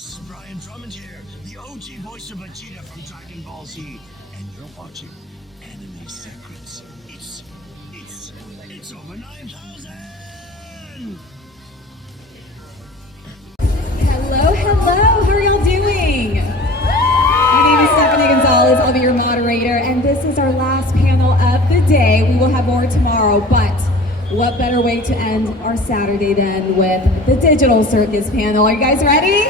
This is Brian Drummond here, the OG voice of Vegeta from Dragon Ball Z, and you're watching Anime Secrets. It's over 9,000! Hello, how are y'all doing? My name is Stephanie Gonzalez, I'll be your moderator, and this is our last panel of the day. We will have more tomorrow, but what better way to end our Saturday than with the Digital Circus Panel. Are you guys ready?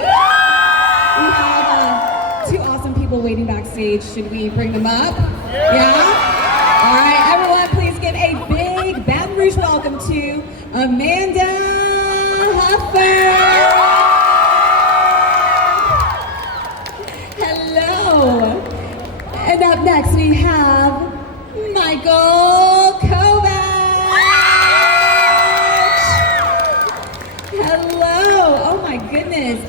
We have two awesome people waiting backstage. Should we bring them up? Yeah? All right, everyone, please give a big Baton Rouge welcome to Amanda Hufford. Hello. And up next, we have Michael Kovach. Hello. Oh my goodness.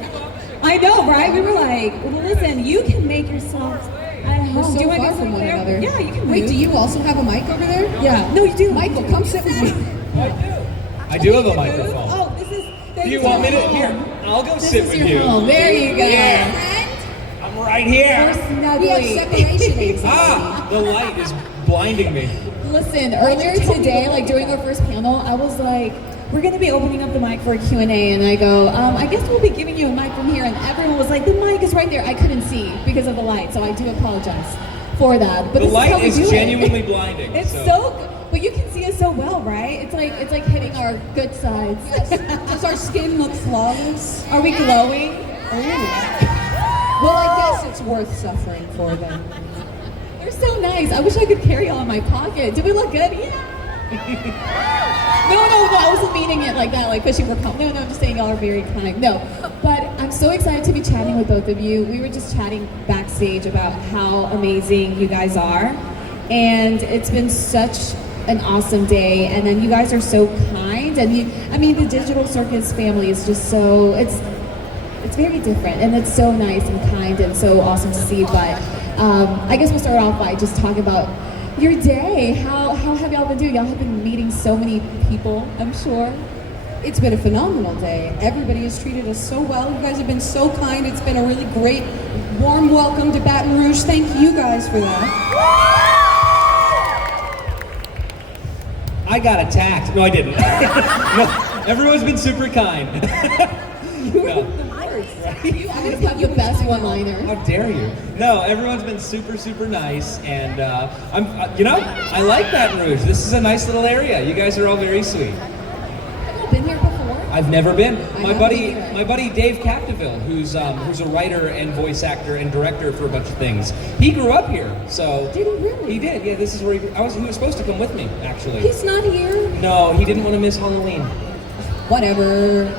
I know, right? We were like, well, listen, you can make yourselves at home. So do you want to far go from one there? another. Yeah, you can Wait, move. do you also have a mic over there? Yeah. No, you do. Michael, come sit with me. I do have a microphone. Oh, this is. Do you want me to? Here, I'll go sit with This is your you. home. There you go. Yeah. I'm right here. We're snuggly. We have separation anxiety. Ah, the light is blinding me. Listen, earlier today, like during our first panel, I was like, we're going to be opening up the mic for a Q&A, and I go, I guess we'll be giving you a mic from here, and everyone was like, the mic is right there. I couldn't see because of the light, so I do apologize for that. But The this light how we is do it. genuinely blinding. It's so good, but you can see us so well, right? It's like hitting our good sides. Does our skin look flawless? Are we glowing? Well, I guess it's worth suffering for them. They're so nice. I wish I could carry y'all in my pocket. Do we look good? Yeah. No, I wasn't meaning it like that, like fishing for compliment. No, I'm just saying y'all are very kind. No, but I'm so excited to be chatting with both of you. We were just chatting backstage about how amazing you guys are, and it's been such an awesome day. And then you guys are so kind, and the Digital Circus family is just so it's very different, and it's so nice and kind and so awesome to see. But I guess we'll start off by just talking about your day. How have y'all been doing? Y'all have been meeting so many people, I'm sure. It's been a phenomenal day. Everybody has treated us so well. You guys have been so kind. It's been a really great, warm welcome to Baton Rouge. Thank you guys for that. I got attacked. No, I didn't. No, everyone's been super kind. No. You always have the best one-liner. How dare you? No, everyone's been super, super nice, and I like Baton Rouge. This is a nice little area. You guys are all very sweet. Have you been here before? I've never been. I My buddy Dave Capdeville, who's a writer and voice actor and director for a bunch of things. He grew up here, so. Did he really? He did. Yeah, this is where he was supposed to come with me, actually. He's not here. No, he didn't want to miss Halloween. Whatever.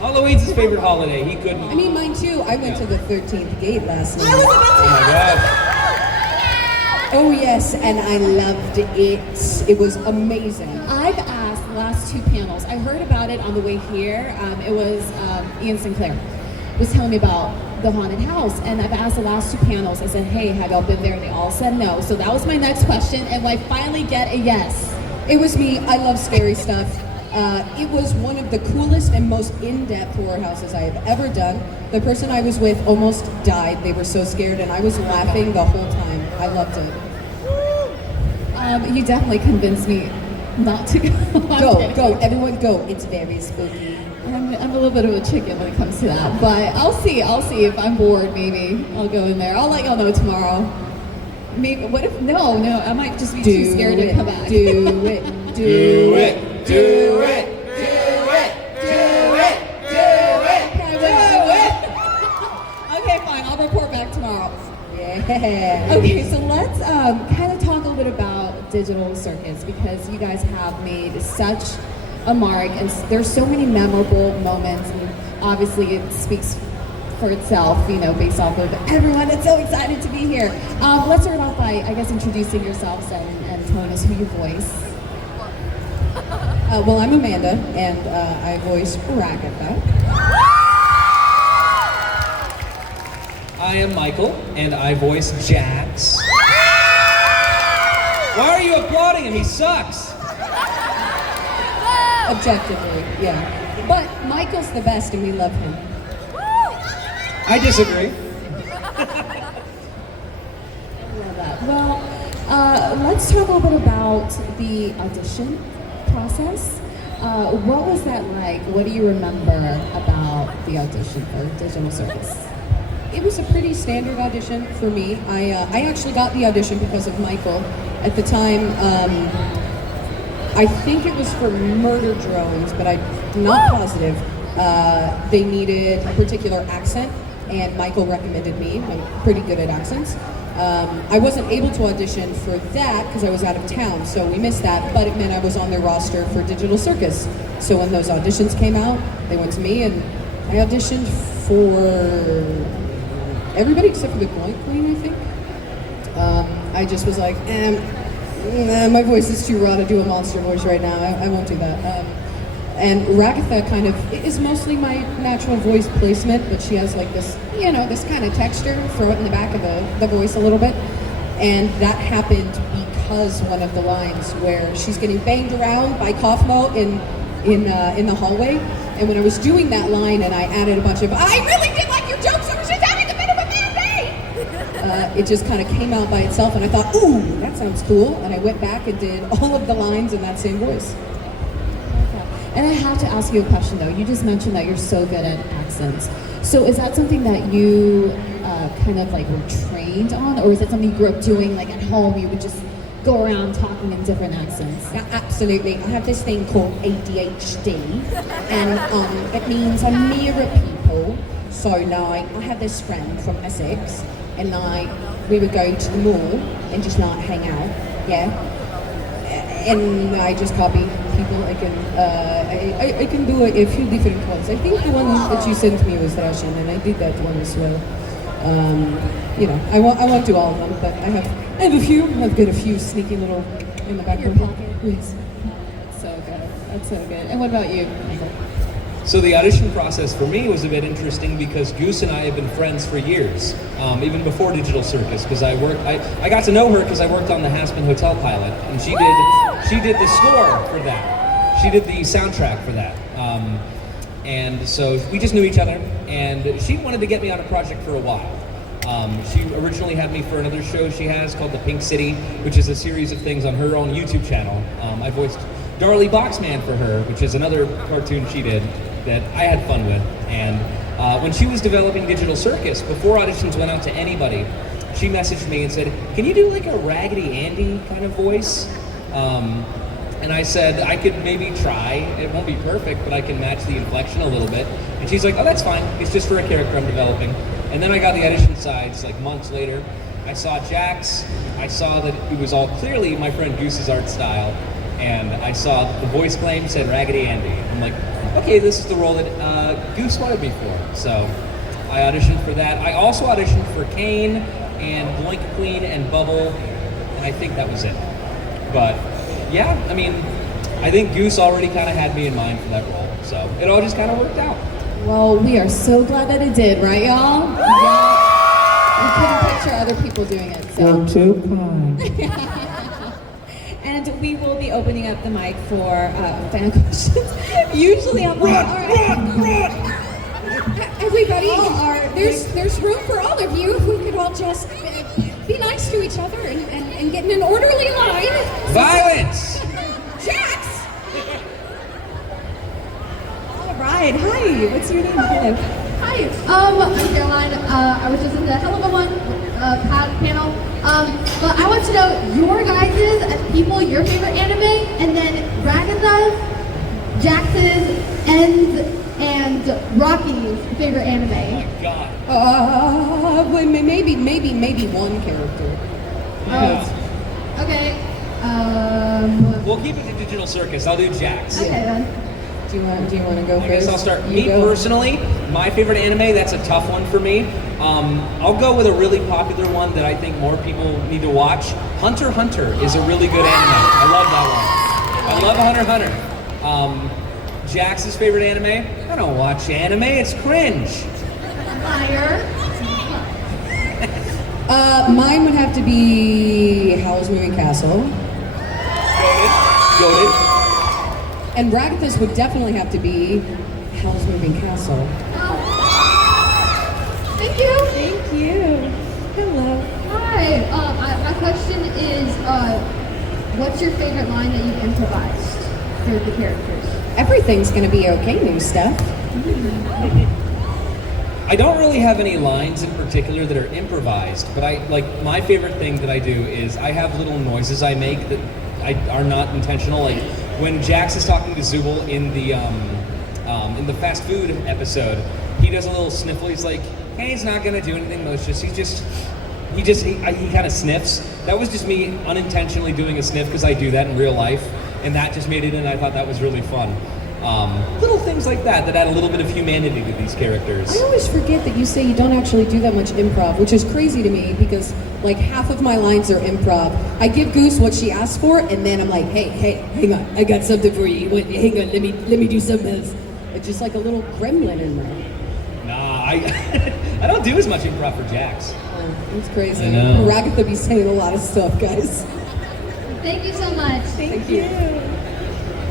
Halloween's his favorite holiday. He couldn't. I mean, mine too. I went to the 13th gate last night. Oh my gosh. Oh yes, and I loved it. It was amazing. I've asked the last two panels. I heard about it on the way here. It was Ian Sinclair was telling me about the haunted house, and I've asked the last two panels. I said, hey, have y'all been there? And they all said no. So that was my next question, and I finally get a yes. It was me. I love scary stuff. It was one of the coolest and most in-depth horror houses I have ever done. The person I was with almost died. They were so scared, and I was laughing the whole time. I loved it. You definitely convinced me not to go. Go, everyone go. It's very spooky. I'm a little bit of a chicken when it comes to that, but I'll see if I'm bored. Maybe I'll go in there. I'll let y'all know tomorrow. Maybe. What if no? I might just be too scared to come back. Do it. Do it. Do it. Do it. Do it. Do it. Okay, fine. I'll report back tomorrow. Yeah. Okay, so let's kind of talk a little bit about Digital Circus, because you guys have made such a mark, and there's so many memorable moments, and obviously it speaks for itself, based off of everyone that's so excited to be here. Let's start off by, I guess, introducing yourselves and telling us who you voice. Well, I'm Amanda, and I voice Ragatha. I am Michael, and I voice Jax. Why are you applauding him? He sucks. Objectively, yeah. But Michael's the best, and we love him. I disagree. Love that. Well, let's talk a little bit about the audition process. What was that like? What do you remember about the audition for Digital Circus? It was a pretty standard audition for me. I actually got the audition because of Michael. At the time, I think it was for Murder Drones, but I'm not positive. They needed a particular accent, and Michael recommended me. I'm pretty good at accents. I wasn't able to audition for that because I was out of town, so we missed that, but it meant I was on their roster for Digital Circus. So when those auditions came out, they went to me, and I auditioned for everybody except for the Goink Queen, I think. I just was like, my voice is too raw to do a monster voice right now. I won't do that. And Ragatha kind of is mostly my natural voice placement, but she has like this, this kind of texture. Throw it in the back of the voice a little bit. And that happened because one of the lines where she's getting banged around by Kaufmo in the hallway. And when I was doing that line and I added a bunch of, I really did like your jokes, I was just having a bit of a bad day. It just kind of came out by itself, and I thought, ooh, that sounds cool. And I went back and did all of the lines in that same voice. And I have to ask you a question though. You just mentioned that you're so good at accents. So is that something that you kind of like were trained on, or is it something you grew up doing like at home? You would just go around talking in different accents? Yeah, absolutely. I have this thing called ADHD, and it means I mirror people. So like, I have this friend from Essex, and like we would go to the mall and just like hang out, yeah. And I just copy people. I can do a few different ones. I think the one that you sent me was Russian, and I did that one as well. I won't do all of them, but I have a few. I've got a few sneaky little in the back of my pocket. Yes. So good. That's so good. And what about you, Michael? So the audition process for me was a bit interesting because Goose and I have been friends for years, even before Digital Circus. Because I got to know her because I worked on the Haspin Hotel pilot, and she did the score for that. She did the soundtrack for that, and so we just knew each other. And she wanted to get me on a project for a while. She originally had me for another show she has called The Pink City, which is a series of things on her own YouTube channel. I voiced Darlie Boxman for her, which is another cartoon she did that I had fun with. And when she was developing Digital Circus, before auditions went out to anybody, she messaged me and said, can you do like a Raggedy Andy kind of voice? And I said, I could maybe try. It won't be perfect, but I can match the inflection a little bit. And she's like, oh, that's fine. It's just for a character I'm developing. And then I got the audition sides like months later. I saw Jax. I saw that it was all clearly my friend Goose's art style. And I saw the voice claim said Raggedy Andy. I'm like, okay, this is the role that Goose wanted me for. So I auditioned for that. I also auditioned for Kane and Boink Queen and Bubble, and I think that was it. But yeah, I mean, I think Goose already kind of had me in mind for that role. So it all just kind of worked out. Well, we are so glad that it did, right, y'all? Yeah. We couldn't picture other people doing it. So. You're too kind. And we will be opening up the mic for fan questions. Usually I'm like, all right. Everybody, there's room for all of you. If we could all just be nice to each other and get in an orderly line. Violence! Jax! All right, hi, what's your name? Hello. Hi, I'm Caroline. I was just in the Hell of a One panel. But I want to know your guys' as people, your favorite anime, and then Ragatha's, Jax's, and Rocky's favorite anime. Oh my God. Well, maybe one character. Okay. We'll keep it to Digital Circus. I'll do Jax. Okay then. Do you want to go I first? guess I'll start. You Me go. personally, my favorite anime, that's a tough one for me. I'll go with a really popular one that I think more people need to watch. Hunter x Hunter is a really good anime. I love that one. I love Hunter x Hunter. Jax's favorite anime? I don't watch anime, it's cringe. Liar. Mine would have to be Howl's Moving Castle. Goated. And Ragatha's would definitely have to be Howl's Moving Castle. Thank you. Thank you. Hello. Hi. My question is, what's your favorite line that you improvised for the characters? Everything's gonna be okay, new stuff. I don't really have any lines in particular that are improvised, but my favorite thing that I do is I have little noises I make that are not intentional. Like when Jax is talking to Zubul in the fast food episode, he does a little sniffle. He's like, hey, he's not gonna do anything malicious. He kind of sniffs. That was just me unintentionally doing a sniff because I do that in real life, and that just made it in. I thought that was really fun. Little things like that add a little bit of humanity to these characters. I always forget that you say you don't actually do that much improv, which is crazy to me because like half of my lines are improv. I give Goose what she asked for, and then I'm like, hey, hang on, I got something for you. Wait, hang on, let me do something else. It's just like a little gremlin in there. Nah, I don't do as much improv for Jax. Oh, it's crazy. I know. Ragatha be saying a lot of stuff, guys. Thank you so much. Thank you.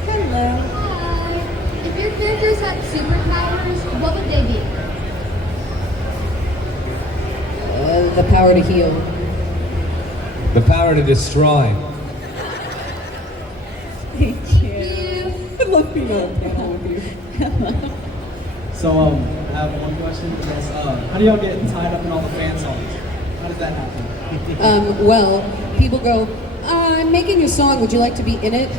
Hello. Hi. If your characters had superpowers, what would they be? The power to heal. The power to destroy. Thank you. I love being on the panel with you. So, I have one question. I guess, how do y'all get tied up in all the fan songs? How does that happen? Well, people go, I'm making a song, would you like to be in it?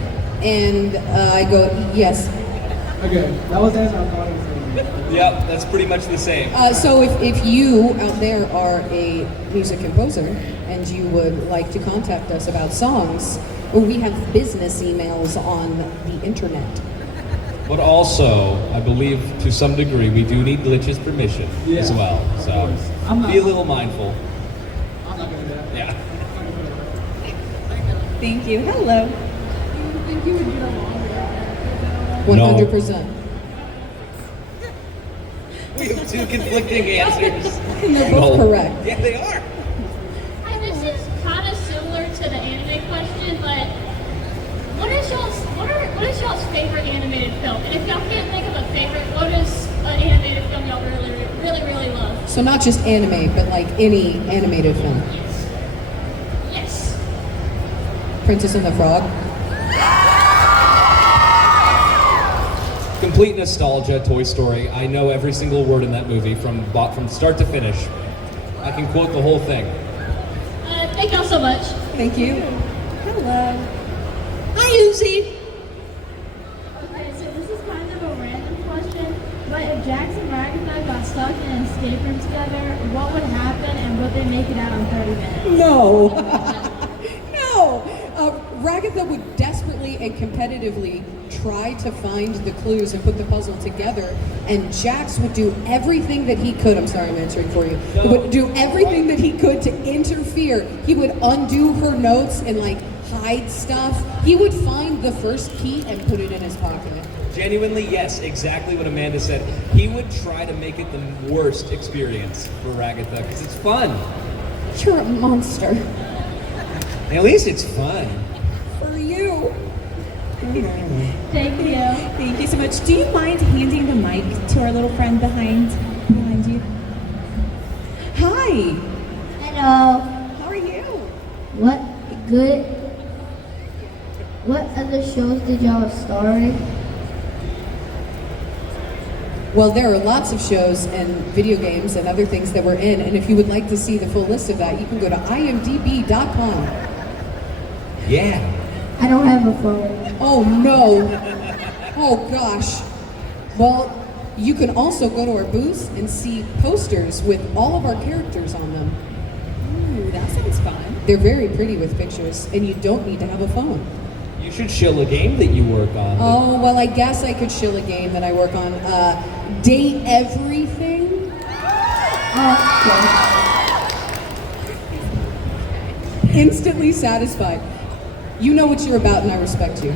And I go, yes. Okay, that was the answer I thought it was going to be. Yep, that's pretty much the same. So if you out there are a music composer and you would like to contact us about songs, we have business emails on the internet. But also, I believe to some degree, we do need Glitch's permission as Yeah, well. of So course. I'm not- be a little mindful. I'm not going to do that. Yeah. Thank you. Hello. Do you think you would get along with that? 100%. We have two conflicting answers. And they're both No. correct. Yeah, they are. Hi, this is kind of similar to the anime question, but what is y'all's favorite animated film? And if y'all can't think of a favorite, what is an animated film y'all really love? So not just anime, but like any animated film. Yes. Princess and the Frog. Complete nostalgia, Toy Story. I know every single word in that movie from start to finish. I can quote the whole thing. Thank y'all so much. Thank you. Hello. Hi, Uzi. Okay, so this is kind of a random question, but if Jax and Ragatha got stuck in an escape room together, what would happen and would they make it out in 30 minutes? No. No. Ragatha would desperately and competitively try to find the clues and put the puzzle together, and Jax would do everything that he could. I'm sorry, I'm answering for you. He would do everything that he could to interfere. He would undo her notes and like hide stuff. He would find the first key and put it in his pocket. Genuinely, yes, exactly what Amanda said. He would try to make it the worst experience for Ragatha because it's fun. You're a monster. At least it's fun. For you. Thank you. Thank you so much. Do you mind handing the mic to our little friend behind you? Hi. Hello. How are you? What good? What other shows did y'all star in? Well, there are lots of shows and video games and other things that we're in, and if you would like to see the full list of that, you can go to imdb.com. Yeah. I don't have a phone. Oh no. Oh gosh. Well, you can also go to our booth and see posters with all of our characters on them. Ooh, that sounds fun. They're very pretty with pictures, and you don't need to have a phone. You should shill a game that you work on. Oh, well, I guess I could shill a game that I work on. Date Everything? Instantly satisfied. You know what you're about, and I respect you.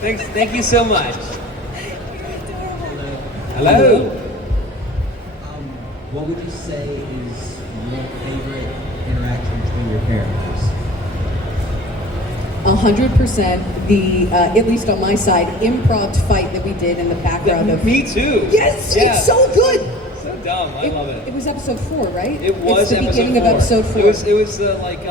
Thanks. Thank you so much. Hello. What would you say is your favorite interaction between your characters? 100% the, at least on my side, improv fight that we did in the background of... Me too. Yes, Yeah. it's so good. So dumb. I love it. It was episode 4, right? It was it's the episode beginning 4. of episode 4. It was like,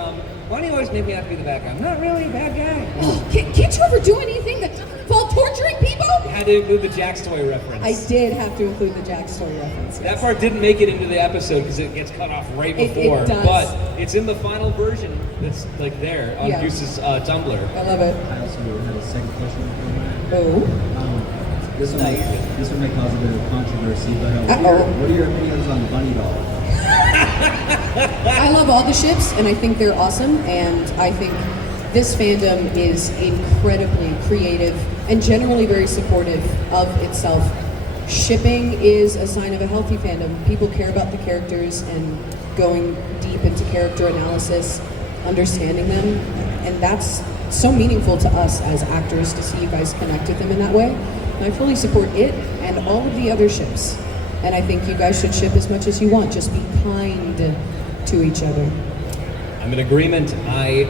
why do you always make me have to be the bad guy? I'm not really a bad guy. Oh, can't you ever do anything that doesn't involve torturing people? You had to include the Jax toy reference. I did have to include the Jax story reference. That part didn't make it into the episode because it gets cut off right before. It does. But it's in the final version that's like there on Yeah. Goose's Tumblr. I love it. I also have a second question. Oh. This one may cause a bit of controversy, but Uh-oh. what are your opinions on Bunny Doll? I love all the ships, and I think they're awesome, and I think this fandom is incredibly creative and generally very supportive of itself. Shipping is a sign of a healthy fandom. People care about the characters and going deep into character analysis, understanding them, and that's so meaningful to us as actors to see you guys connect with them in that way. And I fully support it and all of the other ships. And I think you guys should ship as much as you want. Just be kind to each other. I'm in agreement. I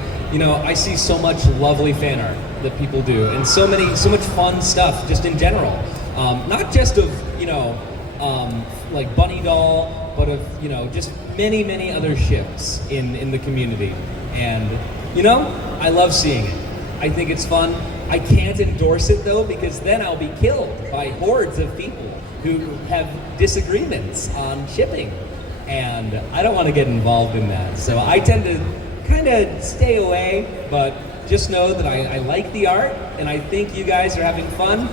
see so much lovely fan art that people do, and so much fun stuff just in general. Not just of like Bunny Doll, but of just many other ships in the community. And I love seeing it. I think it's fun. I can't endorse it though, because then I'll be killed by hordes of people who have disagreements on shipping, and I don't want to get involved in that. So I tend to kind of stay away, but just know that I like the art, and I think you guys are having fun,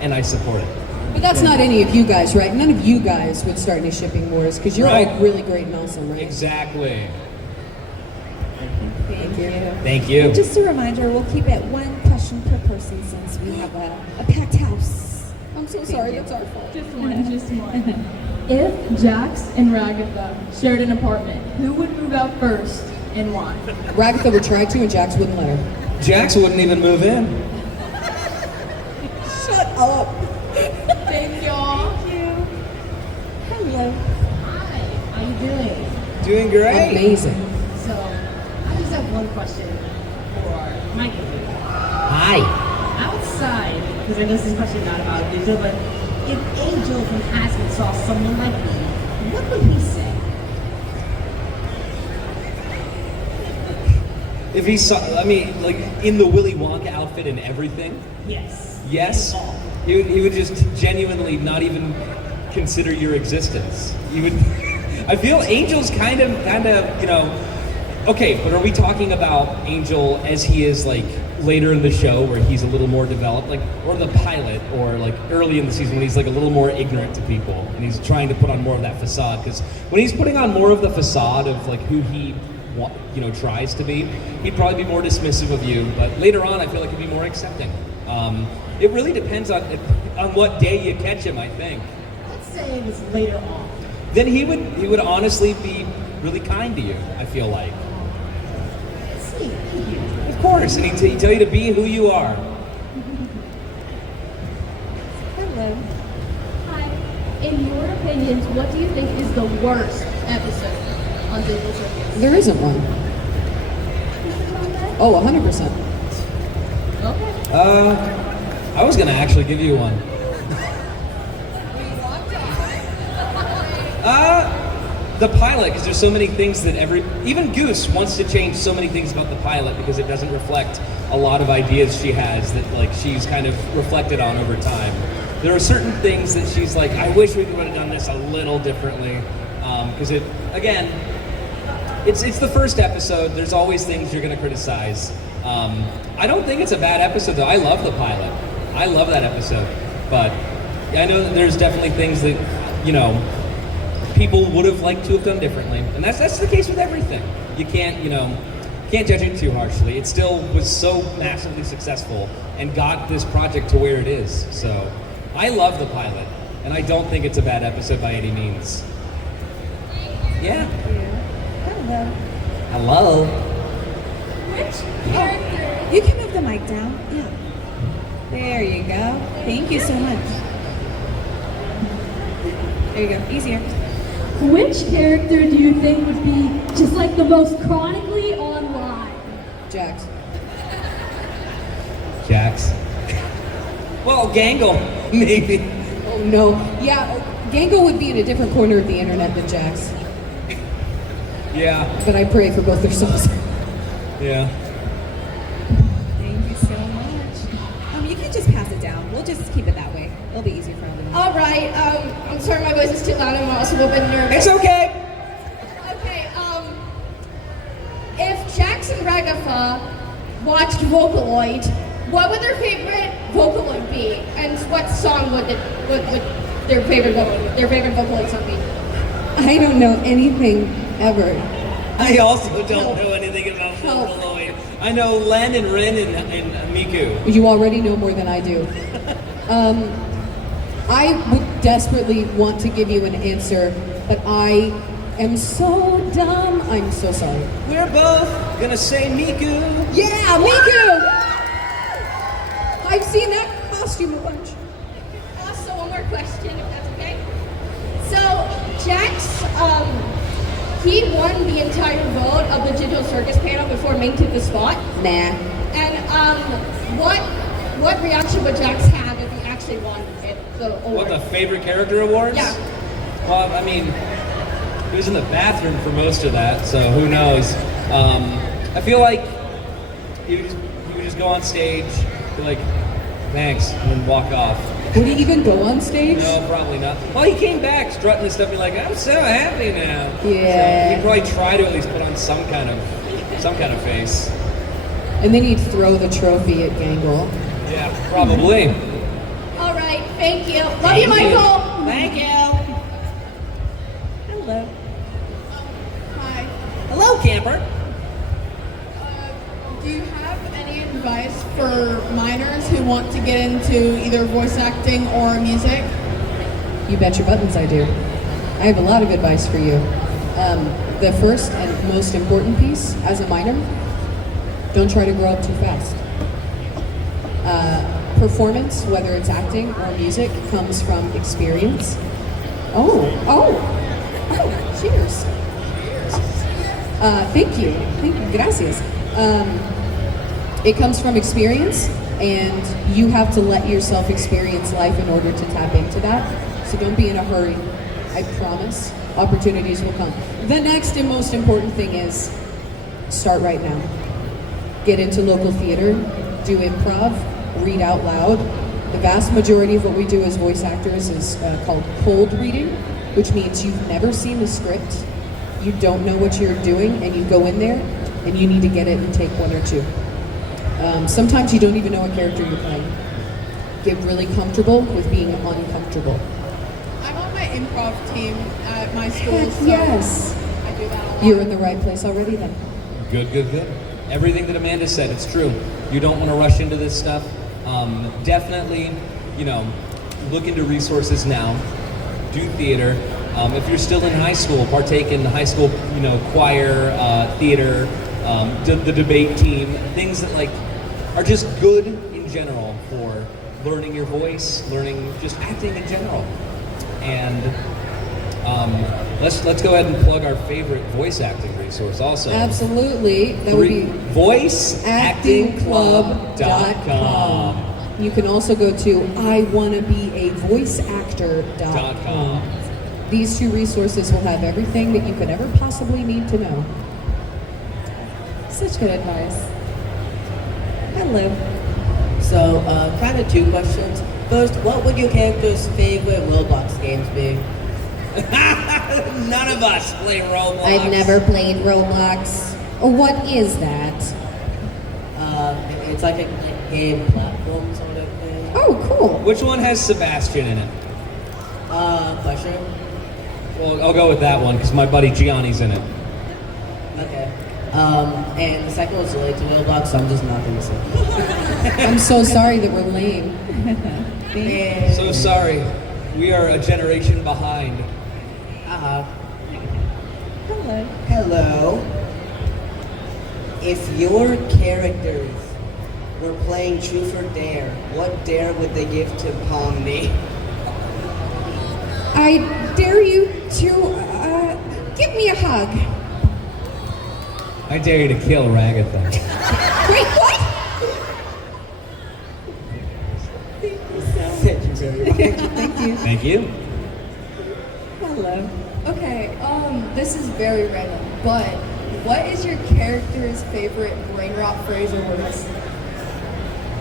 and I support it. But that's not any of you guys, right? None of you guys would start any shipping wars, because you're Right. all really great and awesome, right? Exactly. Thank you. Thank you. And just a reminder, we'll keep it one question per person since we have a packed house. I'm so sorry, that's our fault. Just one. If Jax and Ragatha shared an apartment, who would move out first and why? Ragatha would try to, and Jax wouldn't let her. Jax wouldn't even move in. Shut up. Thank y'all. Thank you. Hello. Hi, how you doing? Doing great. Amazing. So, I just have one question for Michael. Hi. Outside, because I know this is question not about digital, but if Angel from Hasbro saw someone like me, what would he say? If he saw, like in the Willy Wonka outfit and everything. Yes. Yes. He would just genuinely not even consider your existence. He would. I feel Angel's kind of, okay, but are we talking about Angel as he is like later in the show where he's a little more developed, like, or the pilot, or like early in the season when he's like a little more ignorant to people and he's trying to put on more of that facade? Because when he's putting on more of the facade of like who he tries to be, he'd probably be more dismissive of you, but later on I feel like he'd be more accepting. It really depends on what day you catch him, I think. Let's say it was later on. Then he would honestly be really kind to you, I feel like. Sweet, thank you. Of course, and he'd tell you to be who you are. Hello. Hi. In your opinions, what do you think is the worst episode on Digital Circus? There isn't one. Oh, 100%. Okay. I was gonna actually give you one. The pilot, because there's so many things that even Goose wants to change so many things about the pilot because it doesn't reflect a lot of ideas she has that like she's kind of reflected on over time. There are certain things that she's like, I wish we would have done this a little differently, because it's the first episode. There's always things you're gonna criticize. I don't think it's a bad episode though. I love the pilot. I love that episode, but I know that there's definitely things that people would have liked to have done differently, and that's the case with everything. You can't judge it too harshly. It still was so massively successful and got this project to where it is. So I love the pilot, and I don't think it's a bad episode by any means. Yeah. Hello. Hello. Which character? You can move the mic down. Yeah. There you go. Thank you so much. There you go. Easier. Which character do you think would be just like the most chronically online? Jax. Jax. Well, Gangle, maybe. Oh no. Yeah, Gango would be in a different corner of the internet than Jax, Yeah, but I pray for both their souls. yeah. Thank you so much. You can just pass it down. We'll just keep it that way. It'll be easier for everyone. All right. I'm sorry my voice is too loud. I'm also a little bit nervous. It's okay. Okay. If Jax and Ragatha watched Vocaloid, what would their favorite Vocaloid be, and what song would their favorite Vocaloid song be? I don't know anything ever. I also don't know anything about Vocaloid. I know Len and Rin and Miku. You already know more than I do. I would desperately want to give you an answer, but I am so dumb. I'm so sorry. We're both gonna say Miku. Yeah, Miku! I've seen that costume a bunch. Also, one more question, if that's okay. So, Jax, he won the entire vote of the Digital Circus Panel before Ming took the spot. Nah. And what reaction would Jax have if he actually won the award? What, the favorite character awards? Yeah. Well, I mean, he was in the bathroom for most of that, so who knows? I feel like he would just go on stage, be like, thanks, and then walk off. Would he even go on stage? No, probably not. Well, he came back strutting and stuff, and like, I'm so happy now. Yeah. So he'd probably try to at least put on some kind of face. And then he'd throw the trophy at Gangle. Yeah, probably. All right, thank you. Love you, Michael. Thank you. Hello. Hi. Hello, camper. Do you have any advice for minors who want to get into either voice acting or music? You bet your buttons I do. I have a lot of advice for you. The first and most important piece, as a minor, don't try to grow up too fast. Performance, whether it's acting or music, comes from experience. Oh, cheers. Thank you, gracias. It comes from experience, and you have to let yourself experience life in order to tap into that. So don't be in a hurry. I promise, opportunities will come. The next and most important thing is start right now. Get into local theater, do improv, read out loud. The vast majority of what we do as voice actors is called cold reading, which means you've never seen the script, you don't know what you're doing, and you go in there and you need to get it and take one or two. Sometimes you don't even know what character you're playing. Get really comfortable with being uncomfortable. I'm on my improv team at my school, Heck so yes. I do that a lot. You're in the right place already then. Good. Everything that Amanda said, it's true. You don't want to rush into this stuff. Definitely, look into resources now. Do theater. If you're still in high school, partake in the high school, choir, theater, the debate team, things that are just good in general for learning your voice, learning just acting in general. And let's go ahead and plug our favorite voice acting resource also. Absolutely. That would be voiceactingclub.com. You can also go to iwannabeavoiceactor.com. These two resources will have everything that you could ever possibly need to know. Such good advice. Hello. So, kind of two questions. First, what would your character's favorite Roblox games be? None of us play Roblox. I've never played Roblox. What is that? It's like a game platform sort of thing. Oh, cool. Which one has Sebastian in it? Pleasure. Well, I'll go with that one because my buddy Gianni's in it. Okay. And the second one's related to Roblox, so I'm just not gonna say. I'm so sorry that we're lame. So sorry. We are a generation behind. Uh-huh. Hello. Hello. If your characters were playing Truth or Dare, what dare would they give to Palm Me? I dare you to give me a hug. I dare you to kill Ragatha. Wait, what? Thank you very much. Thank you. Thank you. Hello. Okay, this is very random, but what is your character's favorite brain rot phrase or words?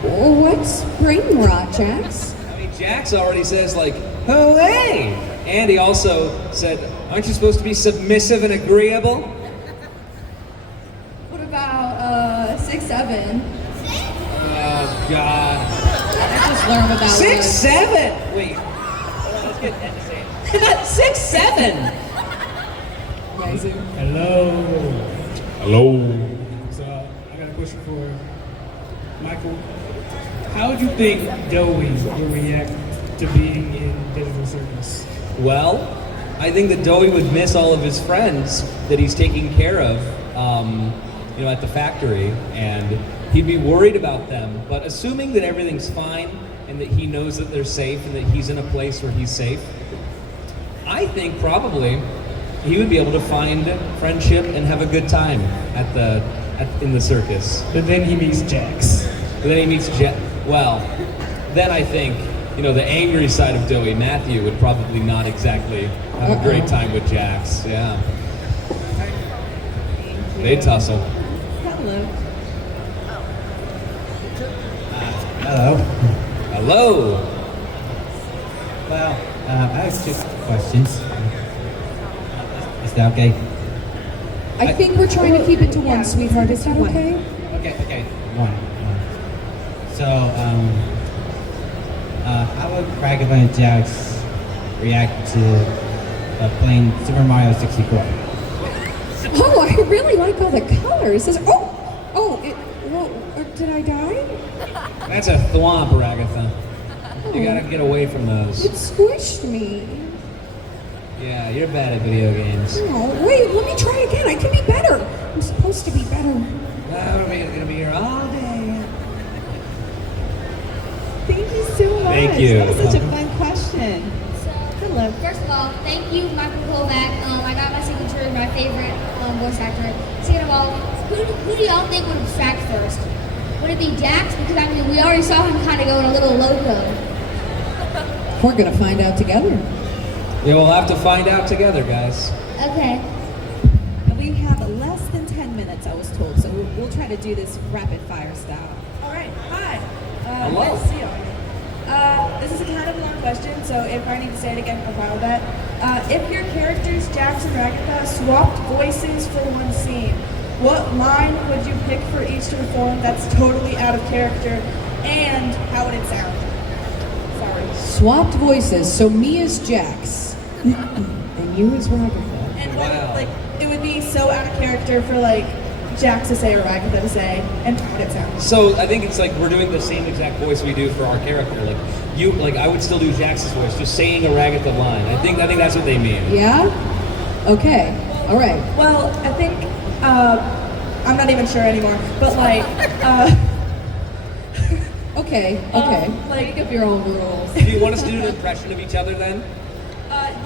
What's brain rot, Jax? I mean, Jax already says like, "Hooray!" And he also said, "Aren't you supposed to be submissive and agreeable?" What about 6'7"? Oh God. I just learned what that 6'7". Wait. Let's get Ed to say it. 6'7". Amazing. Hello. Hello. So I got a question for Michael. How would you think Dowie will react to being in Digital Circus? Well, I think that Dowie would miss all of his friends that he's taking care of, at the factory, and he'd be worried about them. But assuming that everything's fine and that he knows that they're safe and that he's in a place where he's safe, I think probably he would be able to find friendship and have a good time in the circus. But then he meets Jax. But then he meets Well, then I think, the angry side of Dowie, Matthew, would probably not exactly have a great time with Jax. Yeah. They tussle. Hello. Hello. Hello. Well, I have two questions. Is that okay? I think we're trying to keep it to one, sweetheart. Is that okay? Okay. One. So, how would Ragatha and Jax react to playing Super Mario 64? Oh, I really like all the colors. Did I die? That's a thwomp, Ragatha. You gotta get away from those. It squished me. Yeah, you're bad at video games. Oh, wait, let me try again. I can be better. I'm supposed to be better. I'm gonna be here all day. Thank you so much. Thank you. That was such a fun question. Hello. First of all, thank you, Michael Kovach. I got my signature, my favorite voice actor. Second of all, who do y'all think would distract first? Would it be Jax? Because we already saw him kind of going a little loco. We're gonna find out together. Yeah, we'll have to find out together, guys. Okay. And we have less than 10 minutes, I was told, so we'll try to do this rapid fire style. All right, hi. Hello. Nice to see you. This is a kind of long question, so if I need to say it again, I'll follow that. If your characters, Jax and Ragatha, swapped voices for one scene, what line would you pick for each to perform that's totally out of character, and how would it sound? Sorry. Swapped voices. So me as Jax, and you as Ragatha. And it would be so out of character for Jax to say or Ragatha to say, and how would it sound? So I think it's like we're doing the same exact voice we do for our character. I would still do Jax's voice, just saying a Ragatha line. I think that's what they mean. Yeah? Okay. All right. Well, I think I'm not even sure anymore, but Okay. Make up your own rules. Do you want us to do an impression of each other then?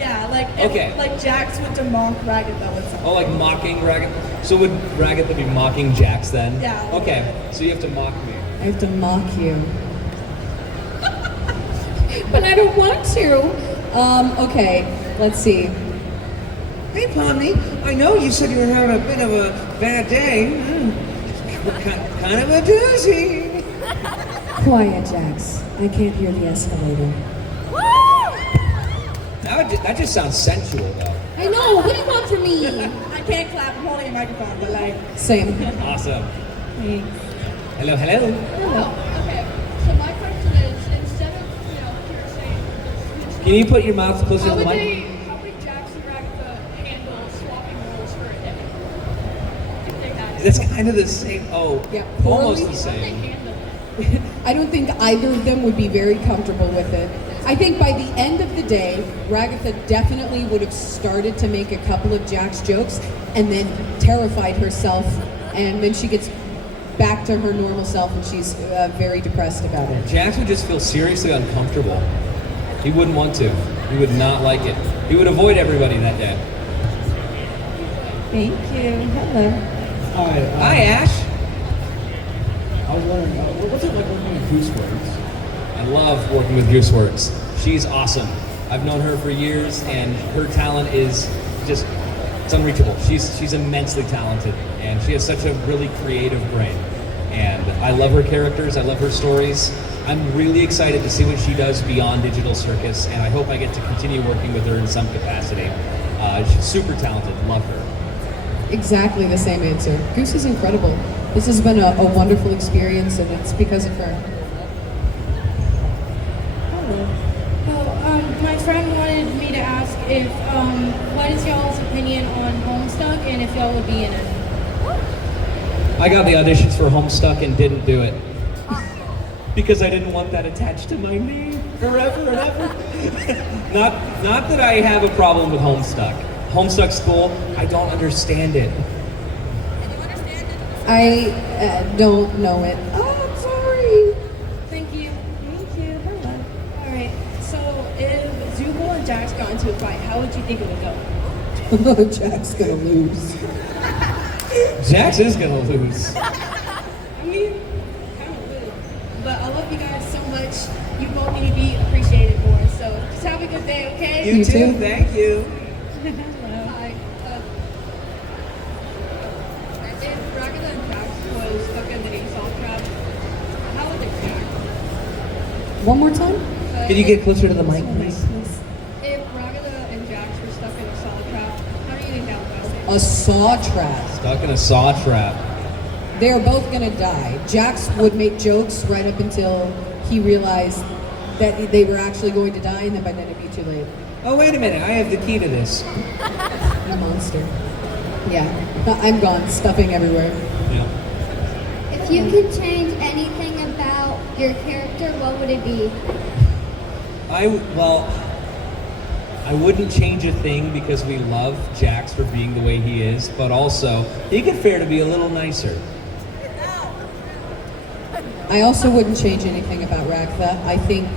If Jax went to mock Ragatha with something. Oh, like mocking Ragatha? So would Ragatha be mocking Jax then? Yeah. Okay, so you have to mock me. I have to mock you. But I don't want to. Okay. Let's see. Hey, Pomni, I know you said you were having a bit of a bad day. Kind of a doozy. Quiet, Jax. I can't hear the escalator. That just sounds sensual, though. I know. What do you want from me? I can't clap. I'm holding a microphone, but Same. Awesome. Thanks. Hello. Okay, so my question is, instead of, you're saying, Can you put your mouth closer to the mic? how would Jax and Ragatha handle swapping roles for a day? Do you think that It's kind of the same. Oh, Yeah, almost poorly. the same. handle it? I don't think either of them would be very comfortable with it. I think by the end of the day, Ragatha definitely would have started to make a couple of Jax jokes and then terrified herself, and then she gets back to her normal self and she's very depressed about it. Jax would just feel seriously uncomfortable. He wouldn't want to. He would not like it. He would avoid everybody that day. Thank you. Hello. Hi, Ash. I was wondering, what's it like working with Gooseworks? I love working with Gooseworks. She's awesome. I've known her for years, and her talent is just, it's unreachable. She's immensely talented, and she has such a really creative brain. And I love her characters, I love her stories. I'm really excited to see what she does beyond Digital Circus, and I hope I get to continue working with her in some capacity. She's super talented, love her. Exactly the same answer. Goose is incredible. This has been a wonderful experience, and it's because of her. My friend wanted me to ask if, what is y'all's opinion on Homestuck and if y'all would be in it? I got the auditions for Homestuck and didn't do it. Because I didn't want that attached to my name forever and ever. Not that I have a problem with Homestuck. Homestuck's cool, I don't understand it. I don't know it. Oh, I'm sorry. Thank you. Thank you. Hello. All right. So if Zuko and Jax got into a fight, how would you think it would go? Jack's gonna lose. Jax is gonna lose. I mean, kind of would. But I love you guys so much. You both need to be appreciated more. So just have a good day, okay? You too. Thank you. Hi. If Ragatha and Jax was stuck in the salt trap, how would they react? One more time? Can you get closer to the mic, please? If Ragatha and Jax were stuck in a salt trap, how do you think that would go? A saw trap. Stuck in a saw trap. They're both gonna die. Jax would make jokes right up until he realized that they were actually going to die, and then by then it'd be too late. Oh, wait a minute. I have the key to this. You monster. Yeah, I'm gone. Stuffing everywhere. Yeah. If you could change anything about your character, what would it be? I wouldn't change a thing because we love Jax for being the way he is, but also, he could fare to be a little nicer. I also wouldn't change anything about Ragatha. I think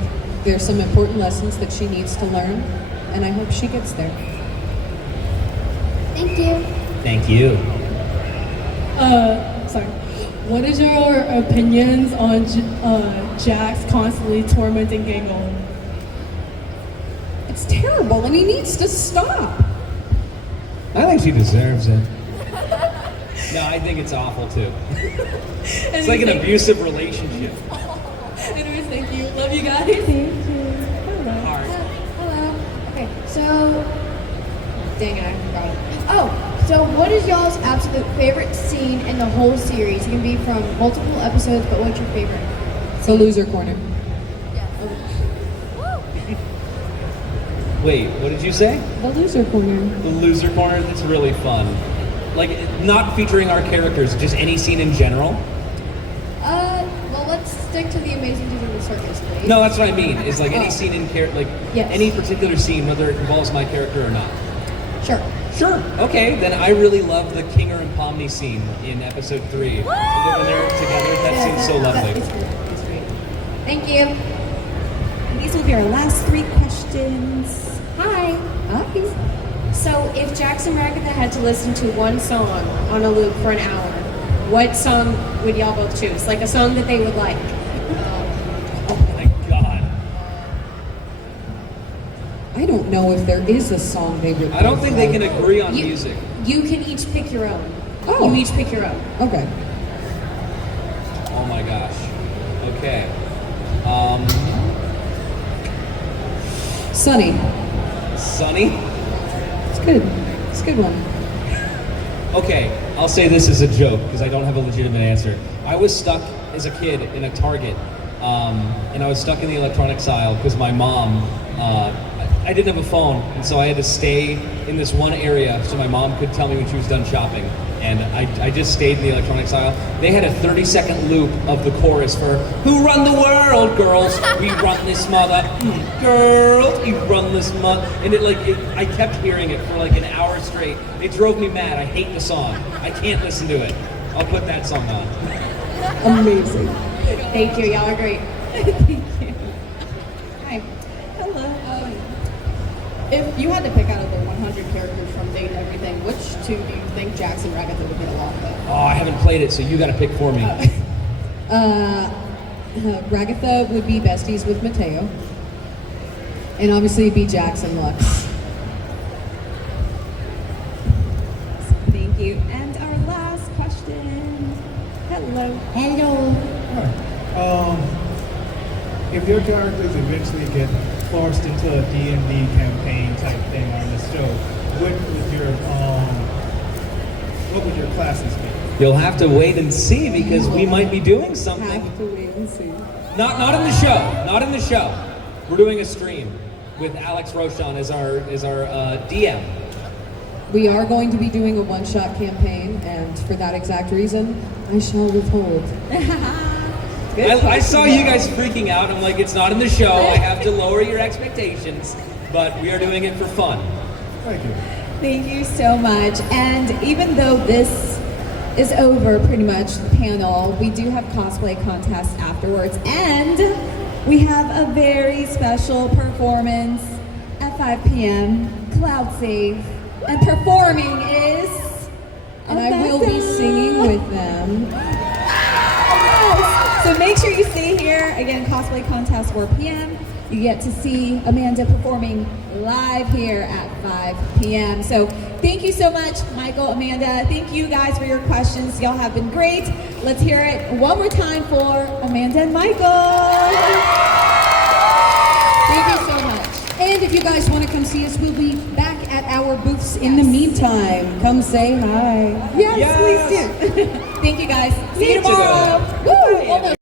there's some important lessons that she needs to learn, and I hope she gets there. Thank you. Thank you. Sorry. What is your opinions on Jax constantly tormenting Gangle? It's terrible, and he needs to stop. I think she deserves it. No, I think it's awful too. It's like an abusive relationship. Anyways, thank you. Love you guys. Thank you. Hello. Okay, so dang it, I forgot. Oh, so what is y'all's absolute favorite scene in the whole series? It can be from multiple episodes, but what's your favorite? The loser corner. Wait, what did you say? The loser corner. The loser corner, that's really fun. Like, not featuring our characters, just any scene in general. Well, let's stick to the Amazing Digital Circus, please. No, that's what I mean, is like any scene in Yes. any particular scene, whether it involves my character or not. Sure. Sure, okay, then I really love the Kinger and Pomni scene in episode 3. When they're together, that scene's so lovely. Thank you. And these will be our last 3 questions. Hi. Hi. So if Jax and Ragatha had to listen to one song on a loop for an hour, what song would y'all both choose? Like a song that they would like? Oh my god. I don't know if there is a song they would. I don't think they can agree on music. You can each pick your own. Oh. You each pick your own. Okay. Oh my gosh. Okay. Sunny. Sunny? It's good. It's a good one. Okay, I'll say this as a joke because I don't have a legitimate answer. I was stuck as a kid in a Target, and I was stuck in the electronics aisle because my mom, I didn't have a phone, and so I had to stay in this one area so my mom could tell me when she was done shopping. And I just stayed in the electronics aisle. They had a 30-second loop of the chorus for "Who run the world, girls? We run this mother, girls. You run this mother." And I kept hearing it for like an hour straight. It drove me mad. I hate the song. I can't listen to it. I'll put that song on. Amazing. Thank you. Y'all are great. Thank you. Hi. Hello. If you had to pick out of the 100 characters from Date and Everything, which 2 do you think Jax and Ragatha would get along with? Oh, I haven't played it, so you got to pick for me. Ragatha would be besties with Mateo. And obviously be Jackson Lux. Thank you. And our last question. Hello. If your characters eventually get forced into a D&D campaign type thing on the show, what would your classes be? You'll have to wait and see because we might be doing something. Have to wait and see. Not in the show. Not in the show. We're doing a stream with Alex Rochon as our DM. We are going to be doing a one-shot campaign, and for that exact reason, I shall withhold. I saw you guys freaking out. I'm like, it's not in the show. I have to lower your expectations, but we are doing it for fun. Thank you. Thank you so much. And even though this is over, pretty much, the panel, we do have cosplay contests afterwards. And we have a very special performance at 5 p.m. Cloud Save. And performing is... And I will be singing with them. So make sure you stay here. Again, cosplay contest 4 p.m. You get to see Amanda performing live here at 5 p.m. So thank you so much, Michael, Amanda. Thank you guys for your questions. Y'all have been great. Let's hear it one more time for Amanda and Michael. Thank you so much. And if you guys want to come see us, we'll be back at our booths in the meantime. Come say hi. Yes, please do. Thank you guys. See you tomorrow. Woo!